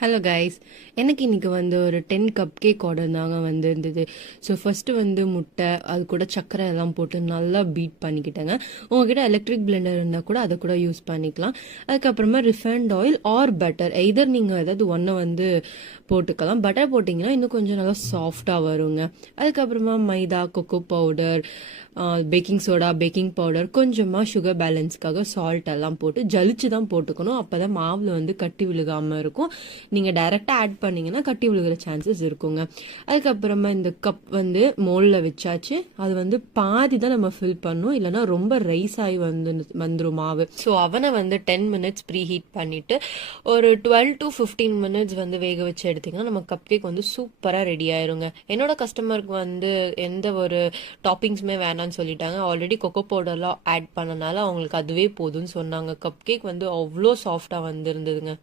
Hello guys, எனக்கு இன்னைக்கு வந்து ஒரு 10 கப் கேக் ஆர்டர் தாங்க வந்திருந்தது. ஸோ ஃபர்ஸ்ட் வந்து முட்டை அது கூட சர்க்கரை எல்லாம் போட்டு நல்லா பீட் பண்ணிக்கிட்டேங்க. உங்ககிட்ட எலக்ட்ரிக் பிளெண்டர் இருந்தால் கூட அதை கூட யூஸ் பண்ணிக்கலாம். அதுக்கப்புறமா refined oil R butter either நீங்கள் ஏதாவது ஒன்று வந்து போட்டுக்கலாம். பட்டர் போட்டிங்கன்னா இன்னும் கொஞ்சம் நல்லா சாஃப்டாக வருங்க. அதுக்கப்புறமா maida, cocoa powder, baking soda, baking powder, கொஞ்சமாக சுகர் பேலன்ஸ்க்காக சால்ட் எல்லாம் போட்டு ஜலிச்சு தான் போட்டுக்கணும். அப்போ தான் மாவில் வந்து கட்டி விழுகாமல் இருக்கும். நீங்கள் டைரெக்டாக ஆட் பண்ணிங்கன்னா கட்டி விழுகிற சான்சஸ் இருக்குங்க. அதுக்கப்புறமா இந்த கப் வந்து மோல்டில் வச்சாச்சு. அது வந்து பாதி தான் நம்ம ஃபில் பண்ணணும், இல்லைனா ரொம்ப ரைஸ் ஆகி வந்துடும் மாவு. ஸோ அவனை வந்து 10 மினிட்ஸ் ப்ரீ ஹீட் பண்ணிவிட்டு ஒரு 12 to 15 மினிட்ஸ் வந்து வேக வச்சு எடுத்திங்கன்னா நம்ம கப் கேக் வந்து சூப்பராக ரெடி ஆயிருங்க. என்னோட கஸ்டமருக்கு வந்து எந்த ஒரு டாப்பிங்ஸுமே வேணான்னு சொல்லிட்டாங்க. ஆல்ரெடி கொக்கோ பவுடர்லாம் ஆட் பண்ணனால அவங்களுக்கு அதுவே போதும்னு சொன்னாங்க. கப் கேக் வந்து அவ்வளோ சாஃப்டாக வந்திருந்ததுங்க.